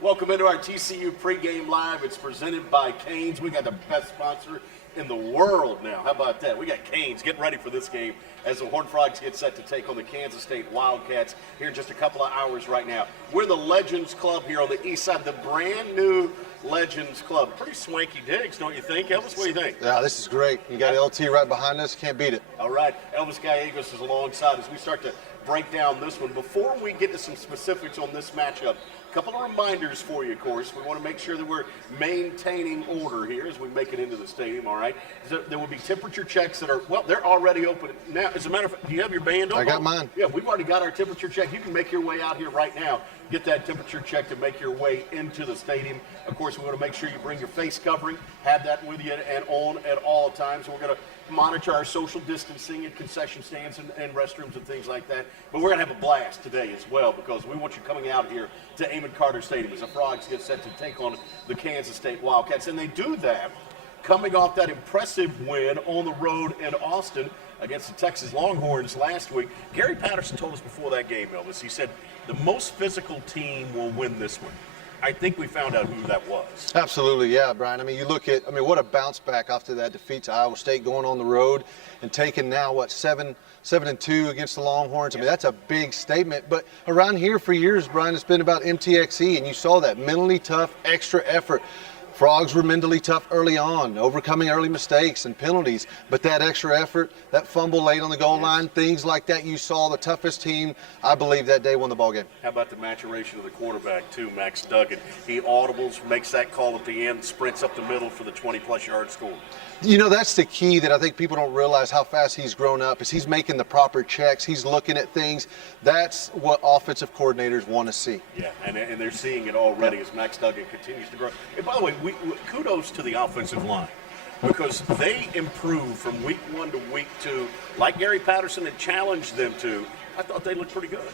Welcome into our TCU Pregame Live. It's presented by Canes. We got the best sponsor in the world now. How about that? We got Canes getting ready for this game as the Horned Frogs get set to take on the Kansas State Wildcats here in just a couple of hours right now. We're the Legends Club here on the east side, the brand new Legends Club. Pretty swanky digs, don't you think, Elvis? What do you think? Yeah, this is great. You got LT right behind us. Can't beat it. All right. Elvis Gallegos is alongside as we start to break down this one. Before we get to some specifics on this matchup, a couple of reminders for you, of course. We want to make sure that we're maintaining order here as we make it into the stadium, all right? There will be temperature checks that are, well, they're already open now. As a matter of fact, do you have your band on? I got mine. Yeah, we've already got our temperature check. You can make your way out here right now, get that temperature check to make your way into the stadium. Of course, we want to make sure you bring your face covering, have that with you and on at all times. We're going to monitor our social distancing at concession stands and restrooms and things like that. But we're going to have a blast today as well because we want you coming out here to Amon Carter Stadium as the Frogs get set to take on the Kansas State Wildcats. And they do that coming off that impressive win on the road in Austin against the Texas Longhorns last week. Gary Patterson told us before that game, Elvis, he said the most physical team will win this one. I think we found out who that was. Absolutely, yeah, Brian. I mean, you look at, what a bounce back after that defeat to Iowa State, going on the road and taking now, 7-2 against the Longhorns. I mean, that's a big statement. But around here for years, Brian, it's been about MTXE, and you saw that mentally tough, extra effort. Frogs were mentally tough early on, overcoming early mistakes and penalties, but that extra effort, that fumble late on the goal line, things like that, you saw the toughest team, I believe, that day won the ball game. How about the maturation of the quarterback, too, Max Duggan? He audibles, makes that call at the end, sprints up the middle for the 20-plus yard score. You know, that's the key that I think people don't realize how fast he's grown up, is he's making the proper checks, he's looking at things. That's what offensive coordinators want to see. Yeah, and they're seeing it already as Max Duggan continues to grow. And by the way, kudos to the offensive line because they improved from week 1 to week 2, like Gary Patterson had challenged them to. I thought they looked pretty good.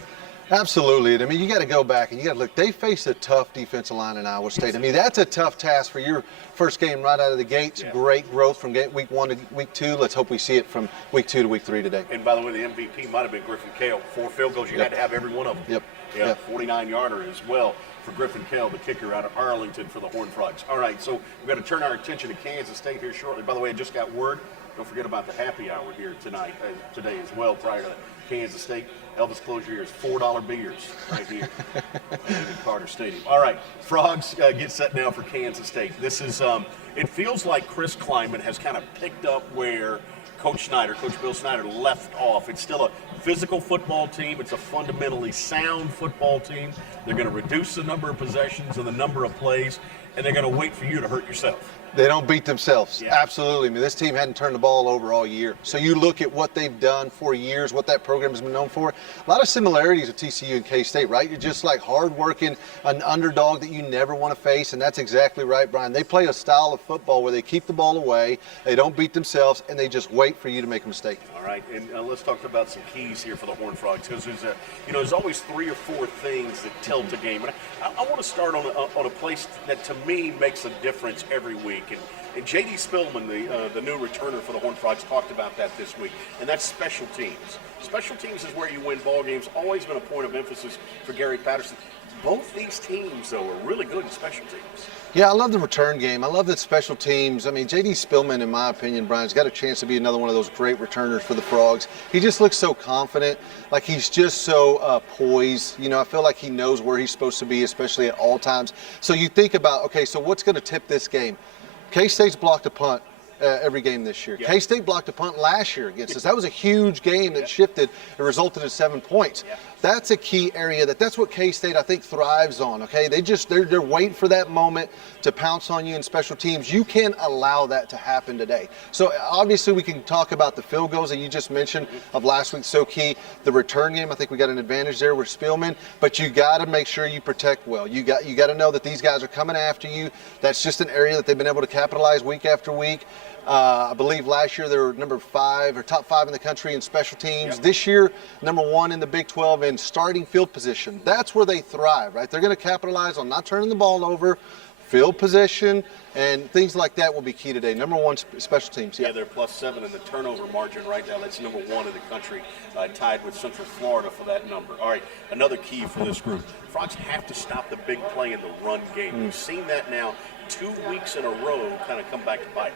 Absolutely. I mean, you got to go back and you got to look. They faced a tough defensive line in Iowa State. I mean, that's a tough task for your first game right out of the gates. Yeah. Great growth from week 1 to week 2. Let's hope we see it from week 2 to week 3 today. And by the way, the MVP might have been Griffin Kale. 4 field goals. You had to have every one of them. Yep. Yeah, 49-yarder as well for Griffin Kale, the kicker out of Arlington for the Horned Frogs. All right, so we've got to turn our attention to Kansas State here shortly. By the way, I just got word. Don't forget about the happy hour here today as well prior to Kansas State. Elvis, close your ears. $4 beers right here in Carter Stadium. All right, Frogs get set now for Kansas State. This is, it feels like Chris Klieman has kind of picked up where Coach Bill Snyder left off. It's still a physical football team. It's a fundamentally sound football team. They're going to reduce the number of possessions and the number of plays, and they're going to wait for you to hurt yourself. They don't beat themselves. Yeah. Absolutely. I mean, this team hadn't turned the ball over all year. So you look at what they've done for years, what that program has been known for. A lot of similarities with TCU and K-State, right? You're just like hardworking, an underdog that you never want to face, and that's exactly right, Brian. They play a style of football where they keep the ball away, they don't beat themselves, and they just wait for you to make a mistake. All right, and let's talk about some keys here for the Horned Frogs, because there's always 3 or 4 things that tilt a game. And I want to start on a place that, to me, makes a difference every week. And J.D. Spillman, the new returner for the Horned Frogs, talked about that this week, and that's special teams. Special teams is where you win ball games. Always been a point of emphasis for Gary Patterson. Both these teams, though, are really good in special teams. Yeah, I love the return game. I love that special teams. I mean, J.D. Spillman, in my opinion, Brian's got a chance to be another one of those great returners for the Frogs. He just looks so confident, like he's just so poised. You know, I feel like he knows where he's supposed to be, especially at all times. So you think about, okay, so what's going to tip this game? K-State's blocked a punt every game this year. Yep. K-State blocked a punt last year against us. That was a huge game that shifted. It resulted in 7 points. Yep. That's a key area that's what K-State, I think, thrives on, okay? They're waiting for that moment to pounce on you in special teams. You can't allow that to happen today. So obviously we can talk about the field goals that you just mentioned of last week, so key. The return game, I think we got an advantage there with Spillman, but you got to make sure you protect well. You got to know that these guys are coming after you. That's just an area that they've been able to capitalize week after week. I believe last year they were number 5 or top 5 in the country in special teams. Yep. This year, number 1 in the Big 12 in starting field position. That's where they thrive, right? They're going to capitalize on not turning the ball over, field position, and things like that will be key today. Number one, special teams. Yeah, they're +7 in the turnover margin right now. That's number 1 in the country, tied with Central Florida for that number. All right, another key for this group. Frogs have to stop the big play in the run game. We've seen that now 2 weeks in a row kind of come back to bite.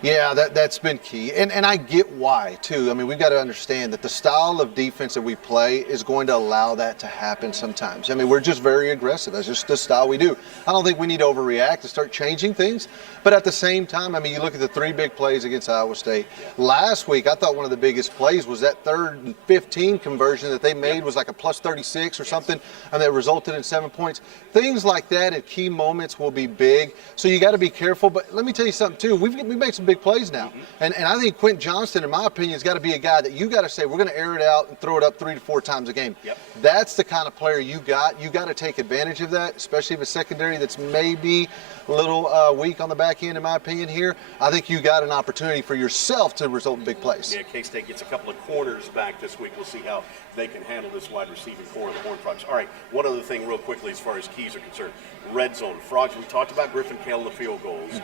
Yeah, that's been key. And I get why, too. I mean, we've got to understand that the style of defense that we play is going to allow that to happen sometimes. I mean, we're just very aggressive. That's just the style we do. I don't think we need to overreact and start changing things. But at the same time, I mean, you look at the 3 big plays against Iowa State. Last week, I thought one of the biggest plays was that 3rd and 15 conversion that they made was like a +36 or something, and that resulted in 7 points. Things like that at key moments will be big. So you got to be careful. But let me tell you something, too. We've made some big plays now. And I think Quentin Johnston, in my opinion, has got to be a guy that you got to say, we're going to air it out and throw it up 3 to 4 times a game. That's the kind of player you got. You got to take advantage of that, especially if a secondary that's maybe a little weak on the back end, in my opinion here. I think you got an opportunity for yourself to result in big plays. Yeah, K-State gets a couple of corners back this week. We'll see how they can handle this wide receiving core of the Horned Frogs. All right, one other thing real quickly as far as keys are concerned. Red zone. Frogs, we talked about Griffin Kell and the field goals.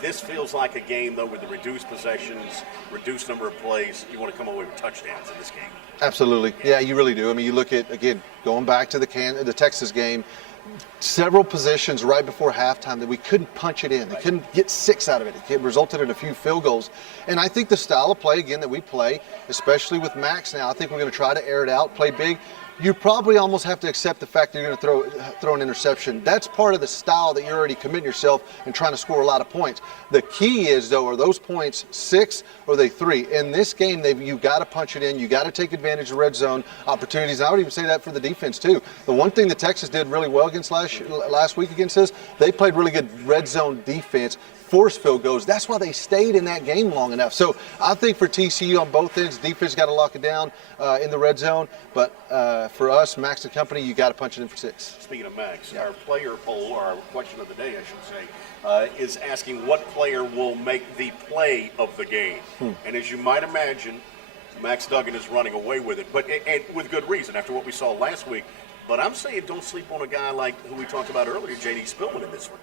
This feels like a game, though, with the reduced possessions, reduced number of plays. You want to come away with touchdowns in this game. Absolutely. Yeah, you really do. I mean, you look at, again, going back to the Texas game, several positions right before halftime that we couldn't punch it in. They couldn't get 6 out of it. It resulted in a few field goals. And I think the style of play, again, that we play, especially with Max now, I think we're going to try to air it out, play big. You probably almost have to accept the fact that you're going to throw an interception. That's part of the style that you're already committing yourself and trying to score a lot of points. The key is, though, are those points 6 or are they 3? In this game, you got to punch it in. You got to take advantage of red zone opportunities. And I would even say that for the defense, too. The one thing that Texas did really well against last week against us, they played really good red zone defense. Force field goals. That's why they stayed in that game long enough. So I think for TCU on both ends, defense got to lock it down in the red zone. But for us, Max and company, you got to punch it in for 6. Speaking of Max, our player poll, or our question of the day, I should say, is asking what player will make the play of the game. And as you might imagine, Max Duggan is running away with it, but and with good reason after what we saw last week. But I'm saying don't sleep on a guy like who we talked about earlier, J.D. Spillman in this one.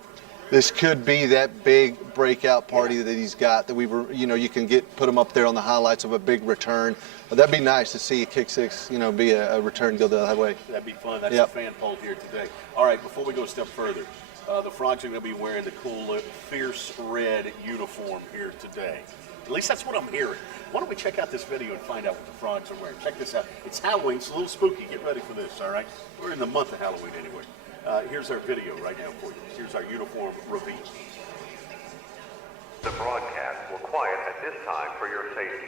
This could be that big breakout party that he's got that you can put him up there on the highlights of a big return. But that'd be nice to see a kick 6, be a return go the other way. That'd be fun. That's a fan poll here today. All right, before we go a step further, the Frogs are going to be wearing the cool fierce red uniform here today. At least that's what I'm hearing. Why don't we check out this video and find out what the Frogs are wearing? Check this out. It's Halloween. It's a little spooky. Get ready for this, all right? We're in the month of Halloween anyway. Here's our video right now for you. Here's our uniform reveal. The broadcast will quiet at this time for your safety.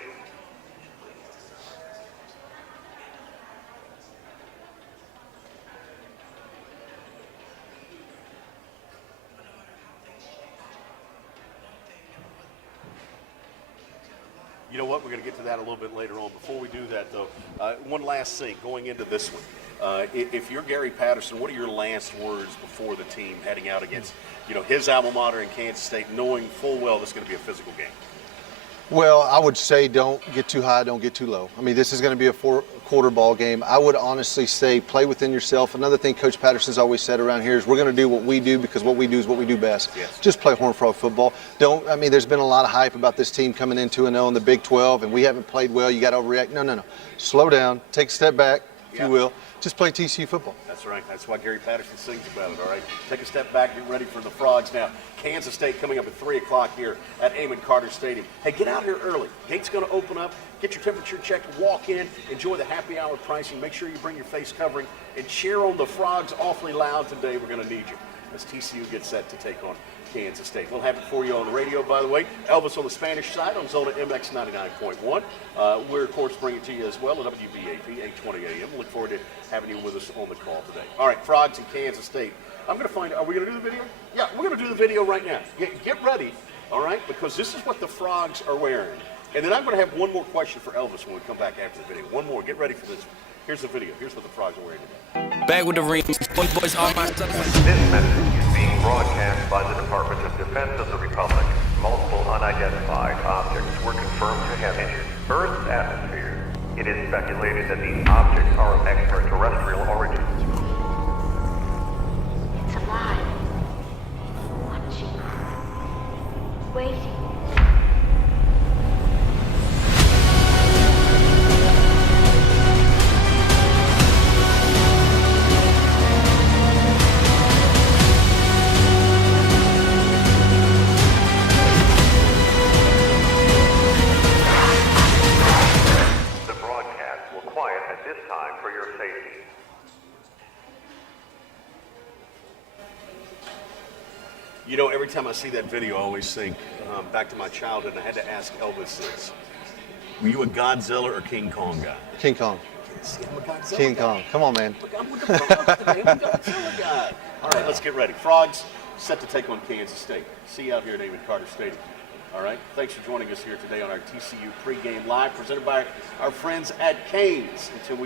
You know what? We're going to get to that a little bit later on. Before we do that, though, one last thing going into this one. If you're Gary Patterson, what are your last words before the team heading out against, his alma mater in Kansas State, knowing full well this is going to be a physical game? Well, I would say don't get too high, don't get too low. I mean, this is going to be a 4-quarter ball game. I would honestly say play within yourself. Another thing Coach Patterson's always said around here is we're going to do what we do because what we do is what we do best. Yes. Just play Horned Frog football. There's been a lot of hype about this team coming in 2-0 in the Big 12, and we haven't played well. You got to overreact. No. Slow down. Take a step back, if you will. Just play TCU football. That's right. That's why Gary Patterson sings about it, all right? Take a step back, get ready for the Frogs now. Kansas State coming up at 3 o'clock here at Amon Carter Stadium. Hey, get out here early. Gate's going to open up. Get your temperature checked. Walk in. Enjoy the happy hour pricing. Make sure you bring your face covering. And cheer on the Frogs awfully loud today. We're going to need you as TCU gets set to take on Kansas State. We'll have it for you on the radio, by the way. Elvis on the Spanish side on Zona MX 99.1. We're, of course, bringing it to you as well at WBAP 820 AM. Look forward to having you with us on the call today. All right, Frogs and Kansas State. I'm going to find out. Are we going to do the video? Yeah, we're going to do the video right now. Get ready, all right, because this is what the Frogs are wearing. And then I'm going to have one more question for Elvis when we come back after the video. One more. Get ready for this one. Here's the video. Here's what the Frogs are wearing today. Back with the rings. Boys on my stuff. This message is being broadcast by the Department of Defense of the Republic. Multiple unidentified objects were confirmed to have entered Earth's atmosphere. It is speculated that these objects are of extraterrestrial origin. It's alive. for your safety. You know, every time I see that video, I always think back to my childhood, and I had to ask Elvis this. Were you a Godzilla or King Kong guy? King Kong. See, I'm a Godzilla King guy. Kong. Come on, man. Look, I'm with the Frogs today. I'm a Godzilla guy. All right, let's get ready. Frogs set to take on Kansas State. See you out here at David Carter Stadium. All right, thanks for joining us here today on our TCU Pregame Live, presented by our friends at Canes. Until we